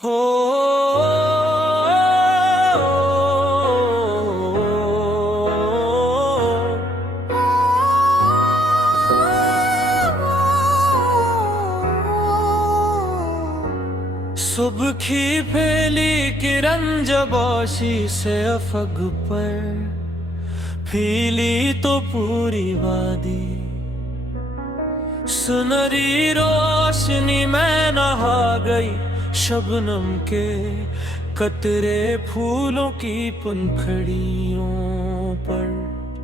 हो सुबह की पहली किरण जब आशी से अफग पर फीली तो पूरी वादी, सुनहरी रोशनी में नहा गई शबनम के कतरे फूलों की पंखड़ियों पर।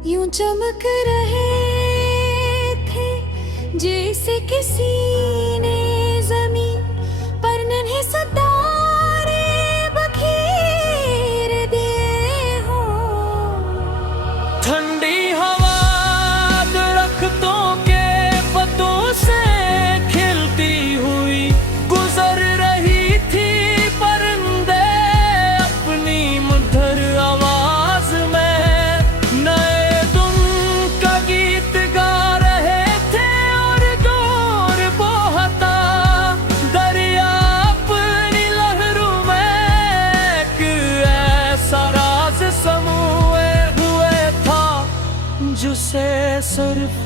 यूं चमक रहे थे जैसे किसी ने ज़मीन पर नन्हे सितारे बखेर दिए हो। ठंडी हवा दरख्तों के पत्तों से खिलती हुई गुजर रही थी, परिंदे अपनी मधुर आवाज में नए तुम का गीत गा रहे थे और जोर बहता दरिया अपनी लहरों में एक ऐसा राज समूए हुए था जिसे सिर्फ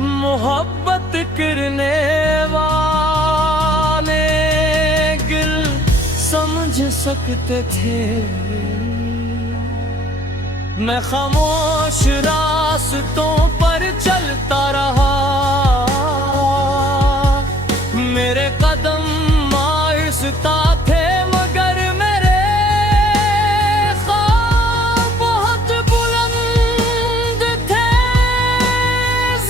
मोहब्बत करने वाले गिल समझ सकते थे। मैं खामोश रास्तों पर चलता रहा, मेरे कदम आहिस्ता थे मगर मेरे ख्वाब बहुत बुलंद थे।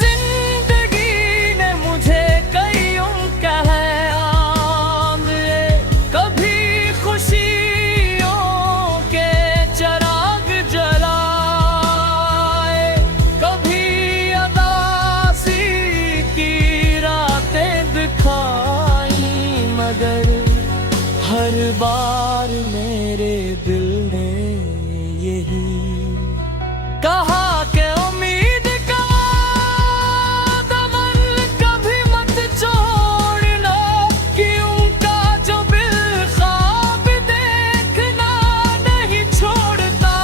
जिंदगी ने मुझे कईयों कहया दिए, कभी खुशियों के चिराग जलाए, कभी उदासी की रातें दिखाई, मगर हर बार मेरे दिल ने यही कहा कि उम्मीद का दामन कभी मत छोड़ना, कि उनका जो बिल ख्वाब देखना नहीं छोड़ता,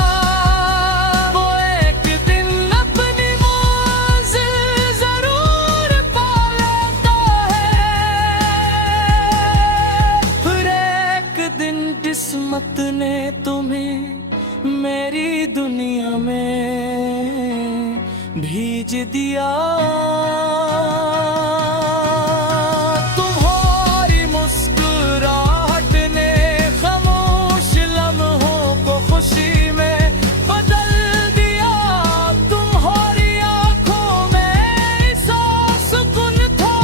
वो एक दिन अपनी मंजिल जरूर पा लेता है। फिर एक दिन किस्मत ने तुम्हें मेरी दुनिया में भेज दिया। तुम्हारी मुस्कुराहट ने खामोश लम्हों को खुशी में बदल दिया। तुम्हारी आंखों में ऐसा सुकून था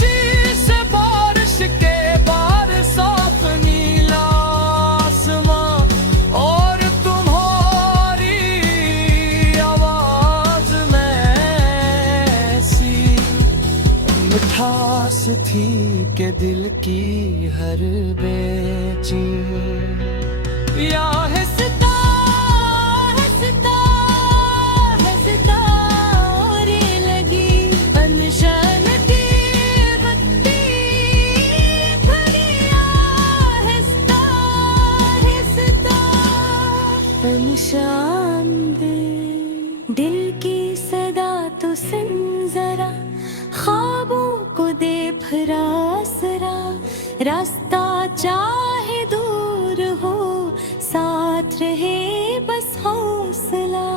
जिसे बारिश के बाद साफ नीला आसमां, और तुम्हारी आवाज में ऐसी मिठास थी कि दिल की हर बेचैन या हिस्सा और लगी अनशन की बत्ती खड़ी आहिस्ता निशान दे। दिल की सदा तो सुन जरा, ख्वाबों को दे फिर आसरा, रास्ता चाहे दूर हो साथ रहे बस हौसला।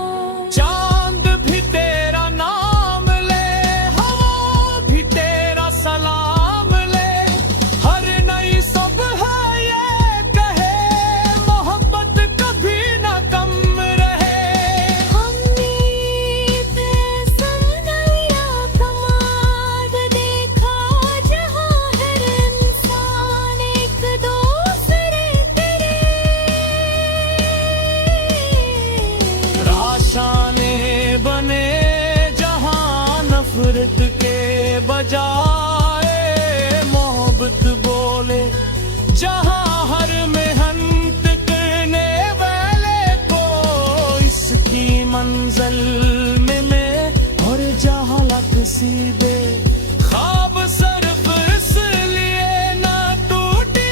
चांद भी तेरा नाम ले, हवा भी तेरा सलाम ले, हर नई सुबह ये कहे मोहब्बत कभी ना कम रहे। हमने सनैया कमाल देखा जहाँ हर इंसान एक दूसरे तेरे राशाने बने जहां नफरत के बजाय मोहब्बत बोले, जहां हर मेहनत करने वाले को इसकी मंजिल में मैं और जहां लग सीधे ख्वाब सिर्फ इसलिए ना टूटे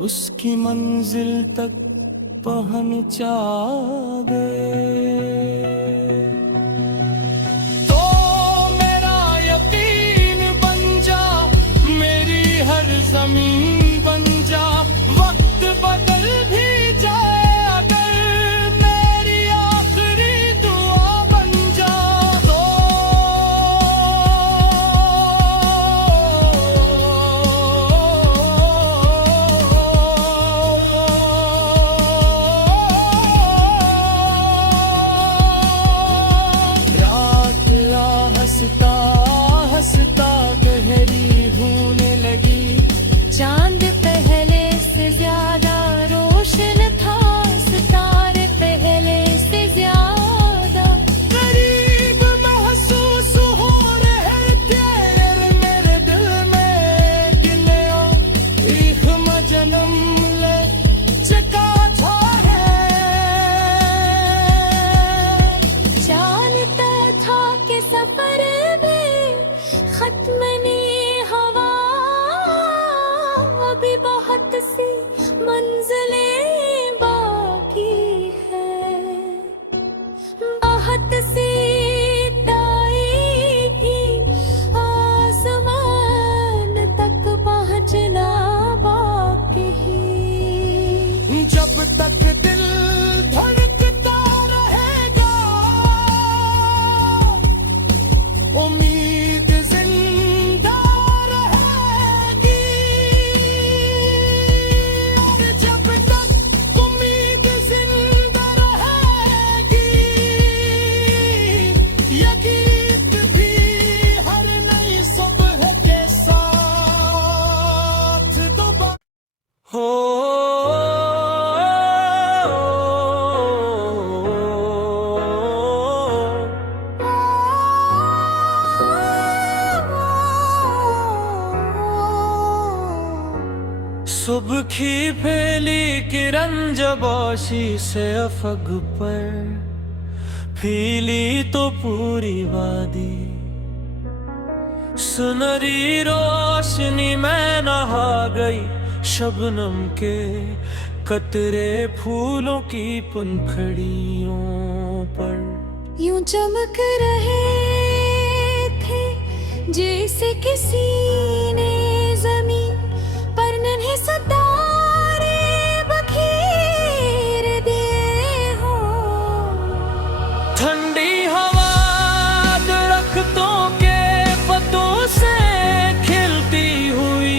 उसकी मंजिल तक पहुंचा दे। तो मेरा यकीन बन जा, मेरी हर जमीन बन जा, वक्त बदल भी जाए अगर मेरी आखिरी दुआ बन जा। तो हंसता हंसता गहरी होने लगी। चांद पहले से ज्यादा रोशन था, सितारे पहले से ज्यादा करीब महसूस हो रहे थे मेरे दिल में गिलिया। एक जन्म ले चका है, जानता था कि सफर में खत्म नहीं हवा, अभी बहुत सी मंजिलें बाकी है, बहुत सी ताएगी आसमान तक पहुंचना बाकी है। जब तक दिल धड़कता रहेगा, उम्मीद जिंदा रहेगी। और जब तक उम्मीद जिंदा रहेगी, ये गीत भी हर नई सुबह के साथ दोबारा हो। सुबह की पहली किरण जब आशी से अफग पर फीली तो पूरी वादी, सुनहरी रोशनी में नहा गई शबनम के कतरे फूलों की पंखड़ियों पर। यूं चमक रहे थे जैसे किसी ने जमीन पर नन्हे सितारे बखेर दिए हो। ठंडी हवा दरख्तों के पत्तों से खिलती हुई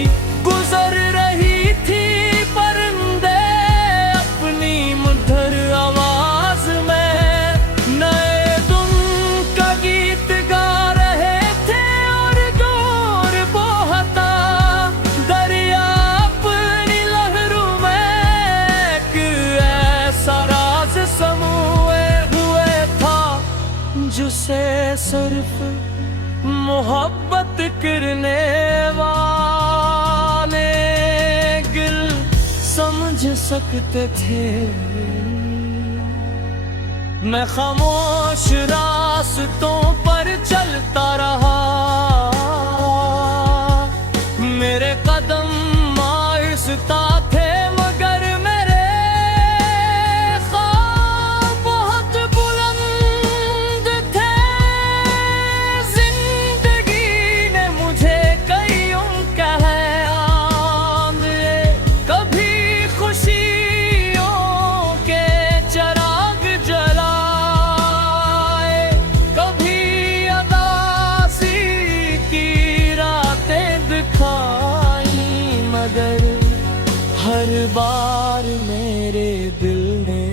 गुजर रही थी, परिंदे अपनी मधुर आवाज में नए तुम का गीत गा रहे थे। और जोर बहता दरिया अपनी लहरों में एक ऐसा राज समूए हुए था, जिसे सिर्फ मोहब्बत करने वाले गिल समझ सकते थे। मैं खामोश रास्तों पर चलता रहा, मेरे कदम आहिस्ता थे मगर मेरे ख्वाब बहुत बुलंद थे। जिंदगी ने मुझे कईयों कहा दिए, कभी खुशियों के चराग जलाए, कभी अदासी की रातें दिखाई, मगर हर बार मेरे दिल ने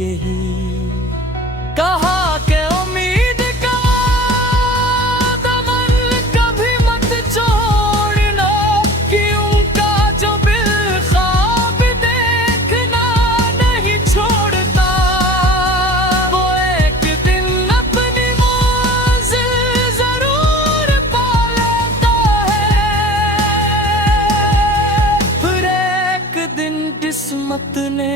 यही कहा कि उम्मीद का दमन कभी मत छोड़ना, कि उनका जो बिल ख्वाब देखना नहीं छोड़ता, वो एक दिन अपनी मंजिल जरूर पा लेता है। फिर एक दिन किस्मत ने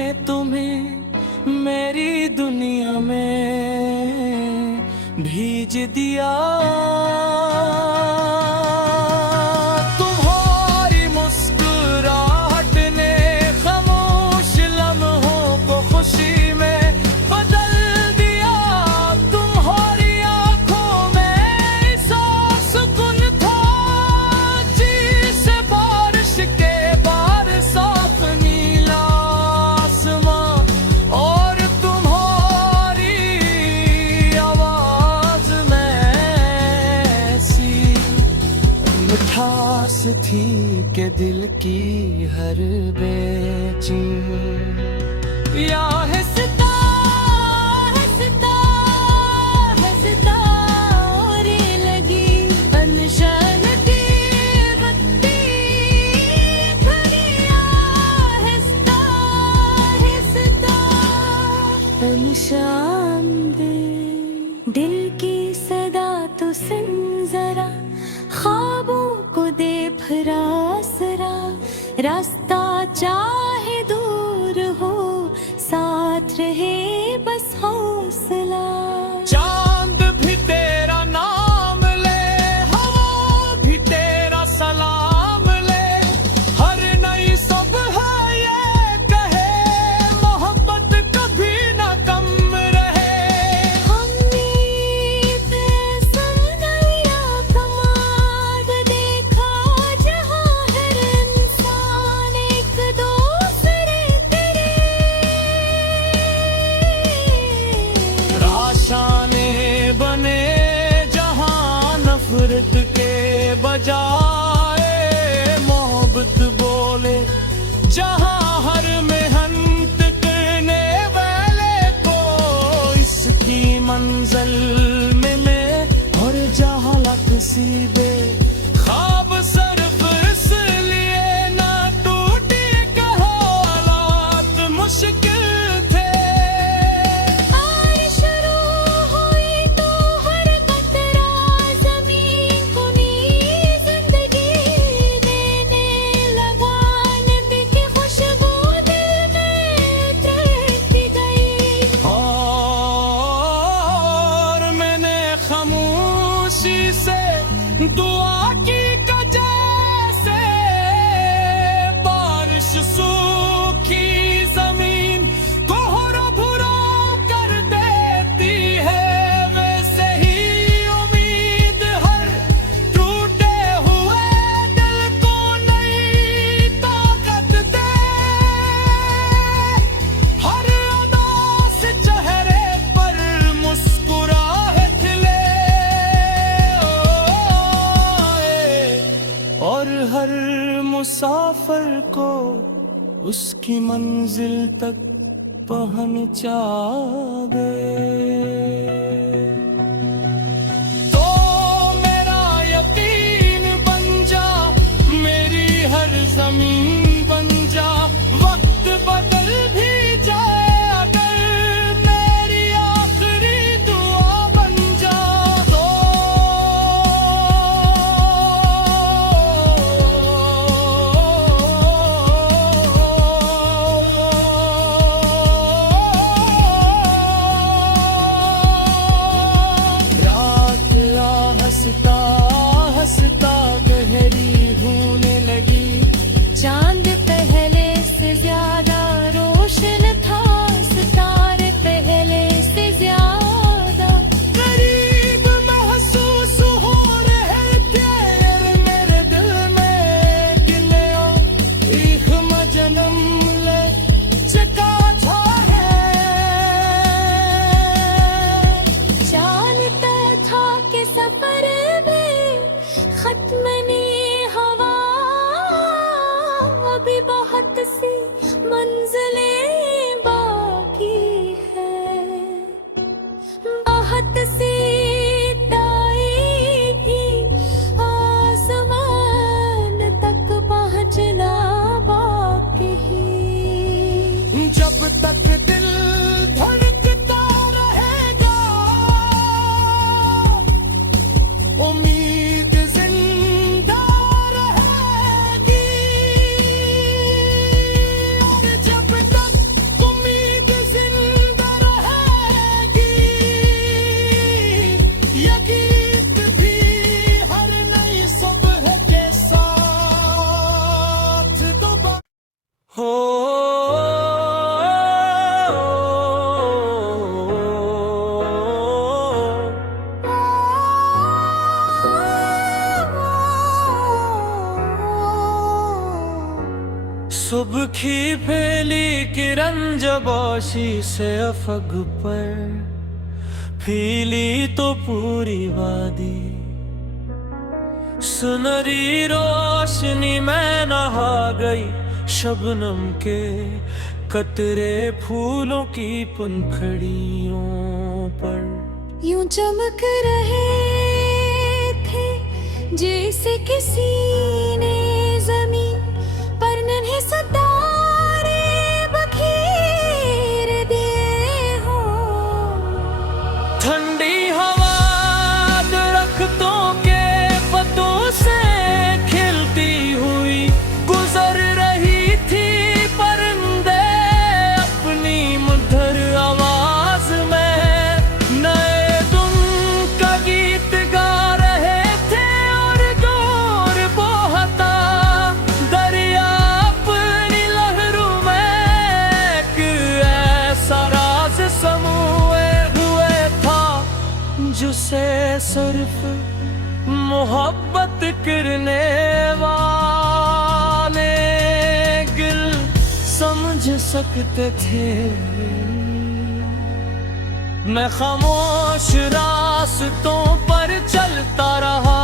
थी के दिल की हर बेचैन या हंसता हंसता हंसता और लगी अनशन की बत्ती खड़िया हंसता हंसता अनशान दे दिल की सदा तो सुन जरा ख्वाबों को दे फरासरा रास्ता चाहे दूर हो साथ रहे बस हौसला चांद भी तेरा नाम ले हवा भी तेरा सलाम ले हर नई सुबह ये कहे मोहब्बत कभी ना कम रहे हमने सुनैया कमाल देखा जहाँ हर इंसान एक दूसरे तेरे राशाने बने जहां नफरत के बजाय मोहब्बत बोले जहां हर मेहनत करने वाले को इसकी मंजिल में मैं और जहालत सीबे ख्वाब सिर्फ इसलिए ना टूटे कहो हालात मुश्किल थे और शुरू हुई तो हर कतरा ज़मीन को नई ज़िंदगी देने लगा नबी की खुशबू दिल में उतरती गई और मैंने खामोशी से दुआ की जैसे बारिश सूखी जमीन को हरा भरा कर देती है वैसे ही उम्मीद हर टूटे हुए दिल को नई ताकत दे हर अदा से चेहरे पर मुस्कुराहट ले और हर मुसाफिर को उसकी मंजिल तक पहुंचा दे तो मेरा यकीन बन जा मेरी हर जमीन बन जा वक्त बदल भी जाए अगर मेरी आखिरी दुआ बन जा रात ला हंसता हंसता गहरी होने लगी चांद पहले से ज्यादा रोशन था सितारे पहले से ज्यादा करीब महसूस हो रहे थे मेरे दिल में कि नया एक जन्म ले चका है जानता था कि सफर में खत्म नहीं हवा अभी बहुत सी मंजिलें बाकी है बहुत सी ताई आसमान तक पहुंचना बाकी है जब तक दिल धड़कता रहेगा उम्मीद जिंदा रहेगी और जब तक उम्मीद जिंदा रहेगी ये गीत भी हर नई सुबह के साथ दोबारा हो सुबह की पहली किरण जब आशी से अफग पर फीली तो पूरी वादी सुनहरी रोशनी में नहा गई शबनम के कतरे फूलों की पंखड़ियों पर यूं चमक रहे थे जैसे किसी ने जमीन पर नन्हे सितारे बखेर दिए हो। ठंडी हवा दरख्तों के पत्तों से खिलती हुई गुजर रही थी परिंदे अपनी मधुर आवाज में नए तुम का गीत गा रहे थे और जोर बहता दरिया अपनी लहरों में एक ऐसा राज समूए हुए था जिसे सिर्फ मोहब्बत करने वाले गिल समझ सकते थे। मैं खामोश रास्तों पर चलता रहा,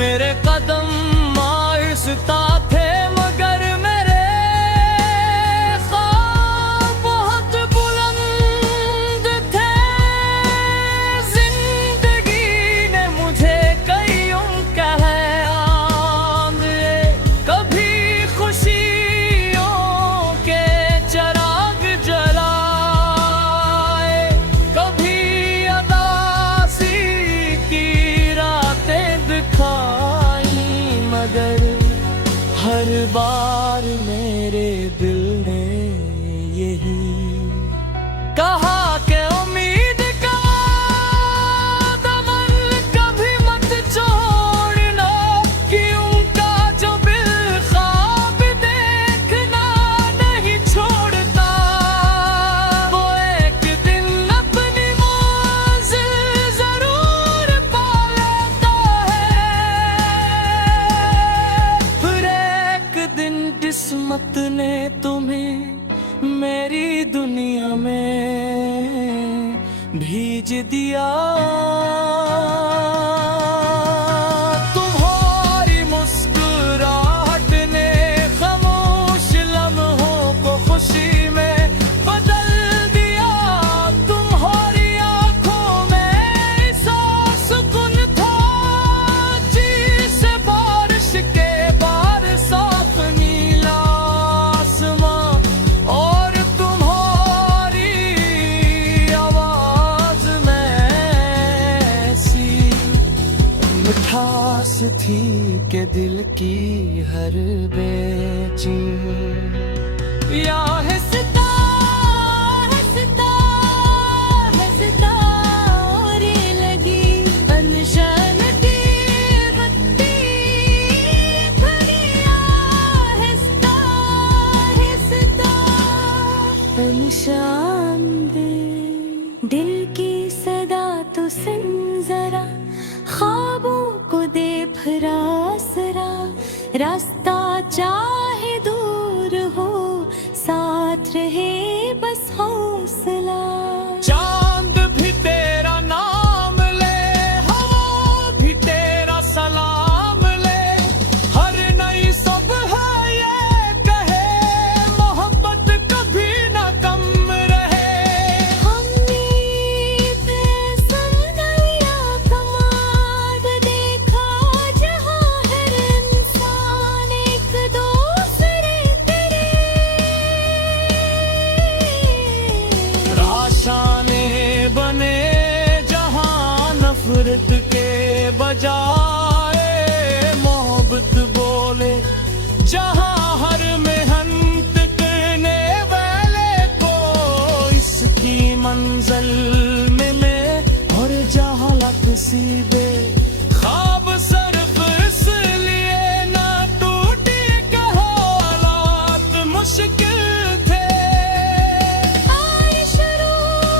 मेरे कदम आहिस्ता थे मगर मेरे ख्वाब बहुत बुलंद थे। जिंदगी ने मुझे कईयों कहरान दिए, कभी खुशियों के चिराग जलाए, कभी उदासी की रातें दिखाई, मगर हर बार मेरे दिल ने यही कहा कि उम्मीद का दामन कभी मत छोड़ना, कि उनका जो दिल ख्वाब देखना नहीं छोड़ता, वो एक दिन अपनी मंजिल जरूर पा लेता है। फिर एक दिन किस्मत ने तुम्हें मेरी दुनिया में भेज दिया। तुम्हारी मुस्कुराहट ने खामोश लम्हों को खुशी में बदल दिया। तुम्हारी आंखों में ऐसा सुकून था जिसे बारिश के बाद साफ नीला आसमां, और तुम्हारी आवाज में ऐसी मिठास थी कि दिल की हर बेचैन या हंसता हंसता हंसता और लगी अनजान की बत्ती खड़ी आहिस्ता आहिस्ता अनजान दे। दिल की सदा तो सुन जरा, ख्वाबों को दे फिर आसरा, रास्ता चाहे दूर हो साथ रहे बस हौसला। चांद भी तेरा नाम ले, हवा भी तेरा सलाम ले, हर नई सुबह ये कहे मोहब्बत कभी ना कम रहे। हमने सुनया कमाल देखा जहाँ हर इंसान एक दूसरे तेरे राशाने बने जहां नफरत के बजाय मोहब्बत बोले, जहां हर मेहनत करने वाले को इसकी मंजिल मिले, और जहां नसीबे ख्वाब सिर्फ इसलिए ना टूटे कि हालात मुश्किल थे। बारिश शुरू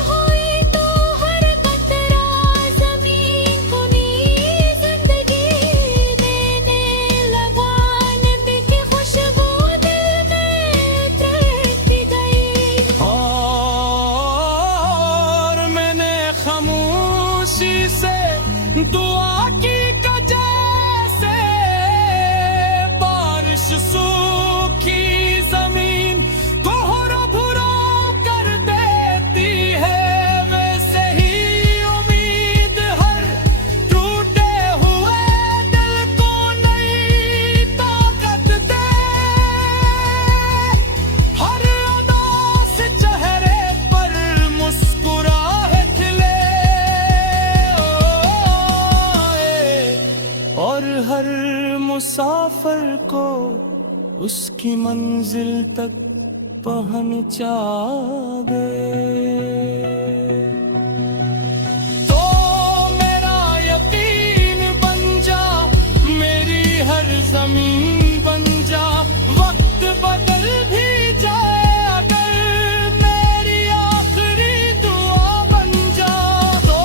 हुई तो हर कतरा ज़मीन को नई ज़िंदगी देने लगा, नबी की खुशबू उसकी मंजिल तक पहुंचा दे। तो मेरा यकीन बन जा, मेरी हर जमीन बन जा, वक्त बदल भी जाए अगर मेरी आखिरी दुआ बन जा। तो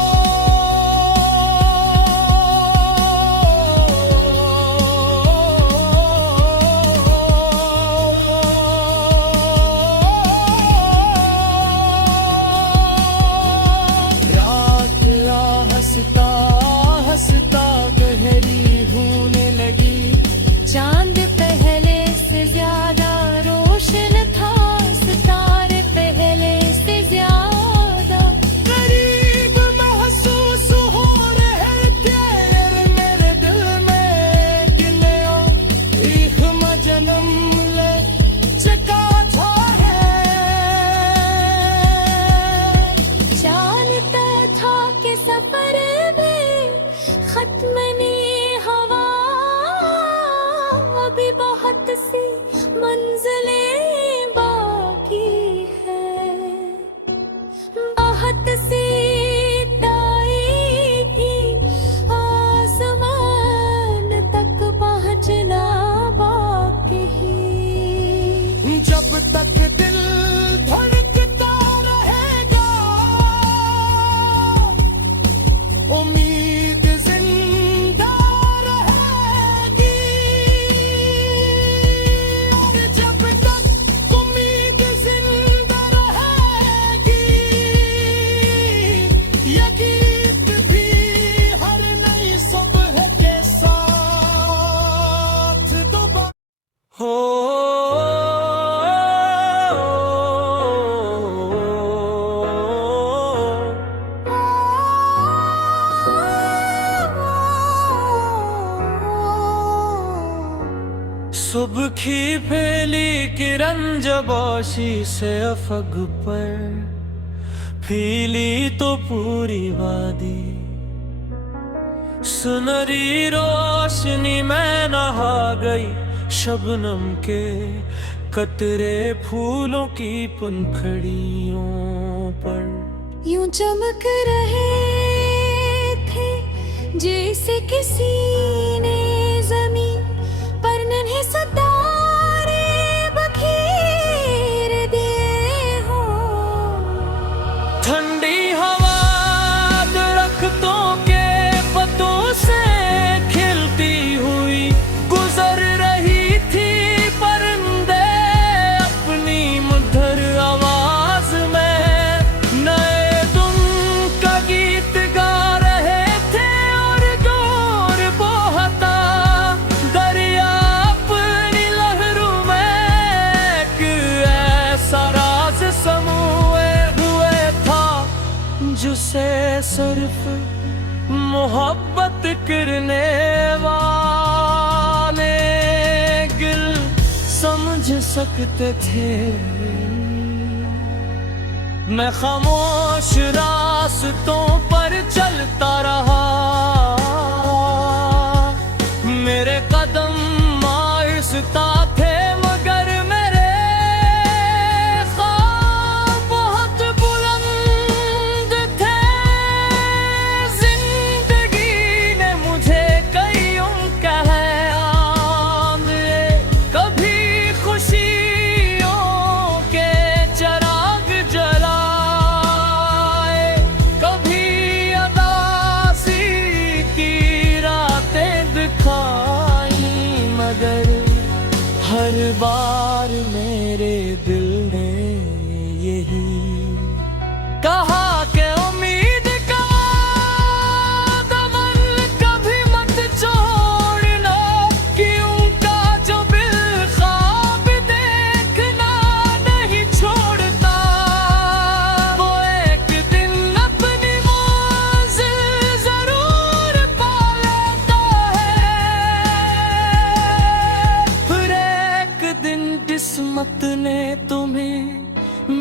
हंसता हंसता गहरी होने लगी। चांद पहले से ज्यादा रोशन था, सितारे पहले से ज्यादा करीब महसूस हो रहे थे मेरे दिल में कि नया एक जन्म ले चका था है। जानता था कि सफर में खत्म नहीं हवा, अभी बहुत सी मंजिलें बाकी है, बहुत सी ताईगी आसमान तक पहुंचना बाकी है। जब तक दिल धड़कता रहेगा, उम्मीद जिंदा रहेगी। और जब तक उम्मीद जिंदा रहेगी, ये गीत भी हर नई सुबह के साथ दोबारा हो। सुबह की पहली किरण जब आशी से अफग पर फीली तो पूरी वादी, सुनहरी रोशनी में नहा गई शबनम के कतरे फूलों की पंखड़ियों पर। यूं चमक रहे थे जैसे किसी ने जमीन पर नन्हे सितारे बखेर दिए हो। ठंडी हवा दरख्तों के पत्तों से खिलती हुई गुजर रही थी, परिंदे अपनी मधुर आवाज में नए तुम का गीत गा रहे थे। और जोर बहता दरिया अपनी लहरों में एक ऐसा राज समूए हुए था जिसे सिर्फ मोहब्बत करने वाले गिल समझ सकते थे। मैं खामोश रास्तों पर चलता रहा, मेरे कदम आहिस्ता थे मगर मेरे ख्वाब बहुत बुलंद थे। जिंदगी ने मुझे कईयों कहा कभी खुशियों के चराग जलाए, कभी अदासी की रातें दिखाई, मगर हर बार मेरे दिल ने यही कहा कि उम्मीद का दमन कभी मत छोड़ना, कि उनका जो बिल ख्वाब देखना नहीं छोड़ता। वो एक दिन अपनी मंजिल जरूर पा लेता है। फिर एक दिन किस्मत ने तुम्हें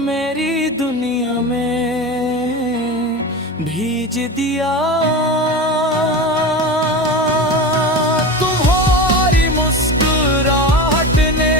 मेरी दुनिया में भेज दिया। तुम्हारी मुस्कुराहट ने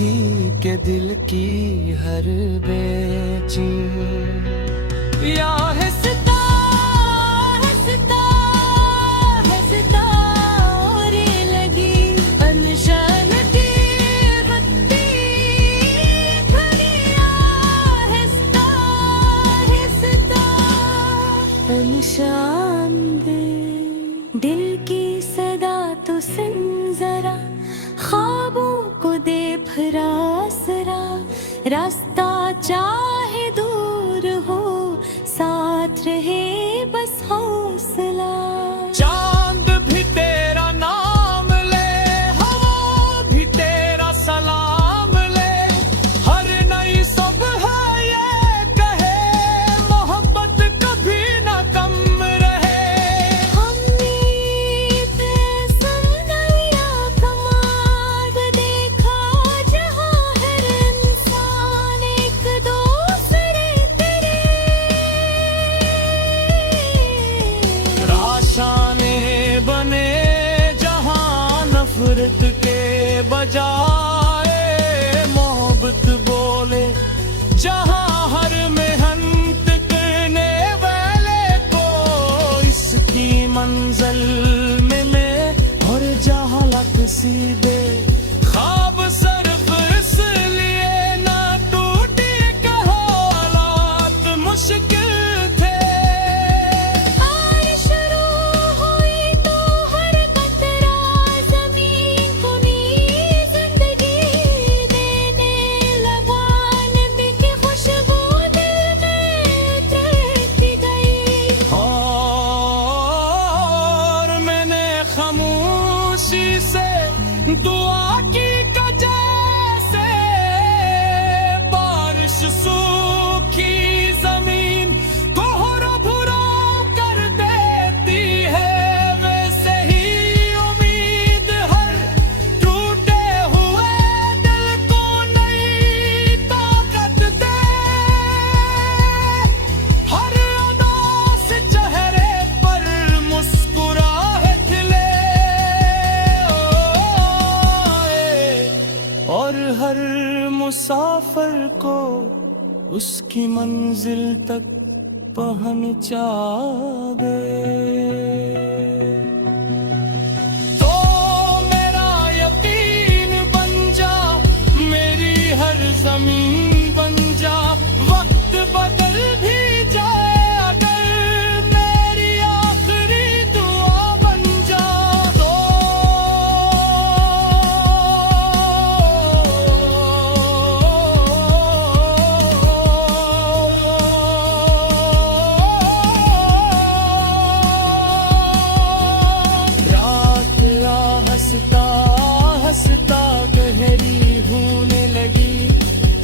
थी के दिल की हर बेचैन या हंसता हंसता हंसता और लगी अनजान की बत्ती खड़ी हंसता हंसता अनजान दिल की सदा तो सुन जरा ख्वाबों को दे फरासरा रास्ता चाहे दूर हो साथ रहे बस हौसला चांद भी तेरा नाम ले हवा भी तेरा सलाम ले हर नई सुबह ये कहे मोहब्बत कभी ना कम रहे हमने सुनया कमाल देखा जहां हर इंसान एक दूसरे तेरे राशाने बने जहां नफरत के बजाय मोहब्बत बोले जहां हर मेहनत करने वाले को इसकी मंजिल मिले और जहां सीधे ख्वाब सिर्फ इसलिए ना टूटे कहो हालात मुश्किल थे बारिश शुरू हुई तो हर कतरा जमीन को नी जिंदगी देने लगा नबी की खुशबू दिल में उतरती गई और मैंने खामोशी से दुआ की जैसे बारिश सूखी जमीन को हरा भरा कर देती है वैसे ही उम्मीद हर टूटे हुए दिल को नई ताकत दे हर उदास चेहरे पर मुस्कुराहट खिले और हर मुसाफिर को उसकी मंजिल तक पहुंचा दे तो मेरा यकीन बन जा मेरी हर जमीन बन जा वक्त बदल भी जाए अगर मेरी आखिरी दुआ बन जा तो रात ला हंसता हंसता गहरी होने लगी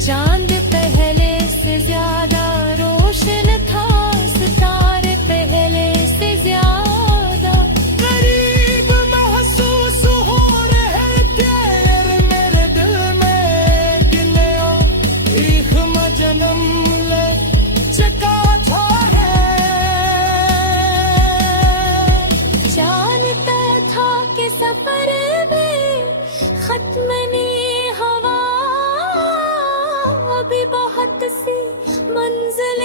चांद पहले से ज्यादा रोशन था सितारे पहले से ज्यादा करीब महसूस हो रहे थे मेरे दिल में कि नया एक जन्म ले चका था जानता था कि सफर में खत्म नहीं हवा अभी बहुत सी मंजिल